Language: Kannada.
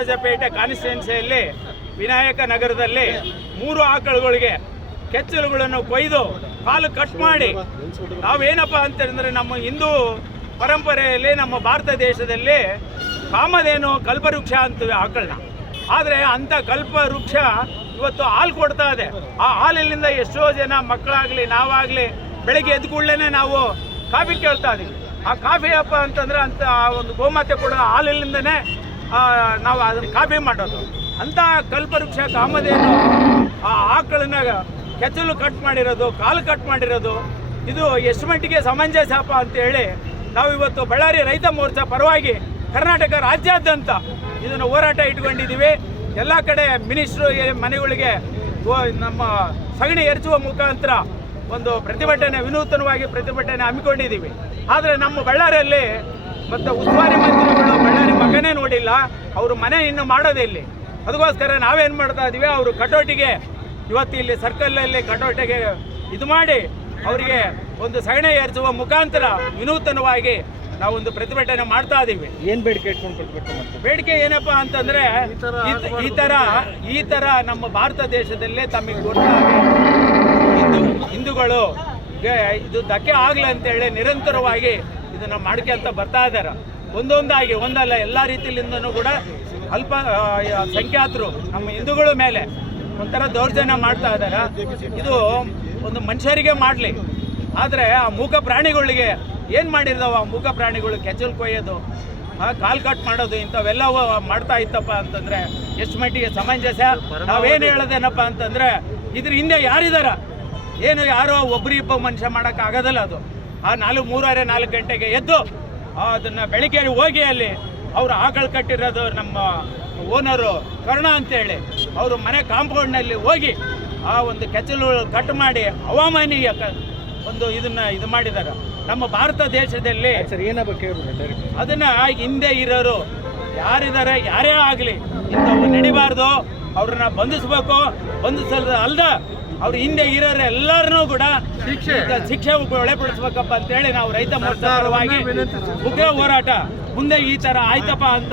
ನರಸರಾಜಪೇಟೆ ಕಾನ್ಸ್ಟಿಟ್ಯೂನ್ಸಿಯಲ್ಲಿ ವಿನಾಯಕ ನಗರದಲ್ಲಿ 3 ಆಕಳುಗಳಿಗೆ ಕೆಚ್ಚಲುಗಳನ್ನು ಕೊಯ್ದು ಕಾಲು ಕಟ್ ಮಾಡಿ ನಾವೇನಪ್ಪ ಅಂತಂದರೆ ನಮ್ಮ ಹಿಂದೂ ಪರಂಪರೆಯಲ್ಲಿ ನಮ್ಮ ಭಾರತ ದೇಶದಲ್ಲಿ ಕಾಮಧೇನು ಕಲ್ಪವೃಕ್ಷ ಅಂತೀವಿ ಆಕಳನ್ನ. ಆದರೆ ಅಂಥ ಕಲ್ಪವೃಕ್ಷ ಇವತ್ತು ಹಾಲು ಕೊಡ್ತಾ ಇದೆ. ಆ ಹಾಲಿನಿಂದ ಎಷ್ಟೋ ಜನ ಮಕ್ಕಳಾಗಲಿ ನಾವಾಗಲಿ ಬೆಳಗ್ಗೆ ಎದ್ದು ಕೂಡಲೇ ನಾವು ಕಾಫಿ ಕೇಳ್ತಾ ಇದ್ದೀವಿ. ಆ ಕಾಫಿ ಅಪ್ಪ ಅಂತಂದರೆ ಅಂತ ಒಂದು ಗೋಮಾತೆ ಕೊಡೋ ಹಾಲಿನಿಂದನೇ ನಾವು ಅದನ್ನು ಕಾಫಿ ಮಾಡೋದು. ಅಂಥ ಕಲ್ಪವೃಕ್ಷ ಕಾಮಧೇನು ಆ ಆಕಳನ್ನ ಕೆಚ್ಚಲು ಕಟ್ ಮಾಡಿರೋದು, ಕಾಲು ಕಟ್ ಮಾಡಿರೋದು, ಇದು ಎಷ್ಟು ಮಟ್ಟಿಗೆ ಸಮಂಜಸಪ್ಪ ಅಂತೇಳಿ ನಾವು ಇವತ್ತು ಬಳ್ಳಾರಿ ರೈತ ಮೋರ್ಚಾ ಪರವಾಗಿ ಕರ್ನಾಟಕ ರಾಜ್ಯಾದ್ಯಂತ ಇದನ್ನು ಹೋರಾಟ ಇಟ್ಕೊಂಡಿದ್ದೀವಿ. ಎಲ್ಲ ಕಡೆ ಮಿನಿಸ್ಟ್ರು ಮನೆಗಳಿಗೆ ನಮ್ಮ ಸಗಣಿ ಎರಚುವ ಮುಖಾಂತರ ಒಂದು ಪ್ರತಿಭಟನೆ, ವಿನೂತನವಾಗಿ ಪ್ರತಿಭಟನೆ ಹಮ್ಮಿಕೊಂಡಿದ್ದೀವಿ. ಆದರೆ ನಮ್ಮ ಬಳ್ಳಾರಿಯಲ್ಲಿ ಮತ್ತು ಉಸ್ತುವಾರಿ ಮಂತ್ರಿಗಳು ಬಳ್ಳಾರಿ ಮಗನೇ ನೋಡಿಲ್ಲ, ಅವರು ಮನೆ ಇನ್ನು ಮಾಡೋದೇ ಇಲ್ಲಿ. ಅದಕ್ಕೋಸ್ಕರ ನಾವೇನು ಮಾಡ್ತಾ ಇದ್ದೀವಿ, ಅವರು ಕಟೋಟಿಗೆ ಇವತ್ತು ಇಲ್ಲಿ ಸರ್ಕಲಲ್ಲಿ ಕಟೋಟಿಗೆ ಇದು ಮಾಡಿ ಅವರಿಗೆ ಒಂದು ಸಗಣಿ ಎರಚುವ ಮುಖಾಂತರ ವಿನೂತನವಾಗಿ ನಾವೊಂದು ಪ್ರತಿಭಟನೆ ಮಾಡ್ತಾ ಇದ್ದೀವಿ. ಏನು ಬೇಡಿಕೆ ಇಟ್ಕೊಂಡು ಪ್ರತಿಭಟನೆ ಮಾಡ್ತೀವಿ? ಬೇಡಿಕೆ ಏನಪ್ಪಾ ಅಂತಂದ್ರೆ ಈ ತರ ನಮ್ಮ ಭಾರತ ದೇಶದಲ್ಲೇ ತಮಗೆ ಗೊತ್ತಾಗಿ ಹಿಂದೂಗಳು ಇದು ಧಕ್ಕೆ ಆಗಲಿ ಅಂತೇಳಿ ನಿರಂತರವಾಗಿ ಇದನ್ನು ಮಾಡ್ಕೊಂತ ಬರ್ತಾ ಇದ್ದಾರೆ. ಒಂದೊಂದಾಗಿ ಒಂದಲ್ಲ ಎಲ್ಲ ರೀತಿಯಿಂದನೂ ಕೂಡ ಅಲ್ಪ ಸಂಖ್ಯಾತರು ನಮ್ಮ ಹಿಂದೂಗಳ ಮೇಲೆ ಒಂಥರ ದೌರ್ಜನ್ಯ ಮಾಡ್ತಾ ಇದ್ದಾರೆ. ಇದು ಒಂದು ಮನುಷ್ಯರಿಗೆ ಮಾಡಲಿ, ಆದರೆ ಆ ಮೂಕ ಪ್ರಾಣಿಗಳಿಗೆ ಏನು ಮಾಡಿರ್ತಾವ, ಆ ಮೂಕ ಪ್ರಾಣಿಗಳು ಕೆಚ್ಚಲು ಕೊಯ್ಯೋದು, ಕಾಲ್ ಕಟ್ ಮಾಡೋದು, ಇಂಥವೆಲ್ಲ ಮಾಡ್ತಾ ಇತ್ತಪ್ಪ ಅಂತಂದರೆ ಎಷ್ಟು ಮಟ್ಟಿಗೆ ಸಮಂಜಸ? ನಾವೇನು ಹೇಳೋದೇನಪ್ಪ ಅಂತಂದರೆ ಇದ್ರ ಹಿಂದೆ ಯಾರಿದಾರ, ಏನು ಯಾರೋ ಒಬ್ಬರಿಬ್ಬ ಮನುಷ್ಯ ಮಾಡೋಕ್ಕಾಗೋದಲ್ಲ. ಅದು ಆ 3:30 ಗಂಟೆಗೆ ಎದ್ದು ಅದನ್ನು ಬೆಳಿಗ್ಗೆ ಹೋಗಿ ಅಲ್ಲಿ ಅವರು ಆಕಳು ಕಟ್ಟಿರೋದು ನಮ್ಮ ಓನರು ಕರ್ಣ ಅಂತೇಳಿ ಅವರು ಮನೆ ಕಾಂಪೌಂಡ್ನಲ್ಲಿ ಹೋಗಿ ಆ ಒಂದು ಕೆಚ್ಚಲು ಕಟ್ ಮಾಡಿ ಅವಾಮಾನೀಯ ಒಂದು ಇದು ಮಾಡಿದ್ದಾರೆ. ನಮ್ಮ ಭಾರತ ದೇಶದಲ್ಲಿ ಅದನ್ನ ಹಿಂದೆ ಇರೋರು ಯಾರಿದ್ದಾರೆ, ಯಾರೇ ಆಗಲಿ ಇಂಥವು ನಡಿಬಾರ್ದು, ಅವ್ರನ್ನ ಬಂಧಿಸ್ಬೇಕು. ಬಂಧಿಸೋದು ಅಲ್ದ ಅವ್ರು ಹಿಂದೆ ಇರೋರು ಎಲ್ಲರನ್ನೂ ಕೂಡ ಶಿಕ್ಷೆ ಒಳಪಡಿಸ್ಬೇಕಪ್ಪ ಅಂತೇಳಿ ನಾವು ರೈತ ಮೋರ್ಚಾ ಪರವಾಗಿ ಉಗ್ರ ಹೋರಾಟ ಮುಂದೆ ಈ ಥರ ಆಯ್ತಪ್ಪ ಅಂತ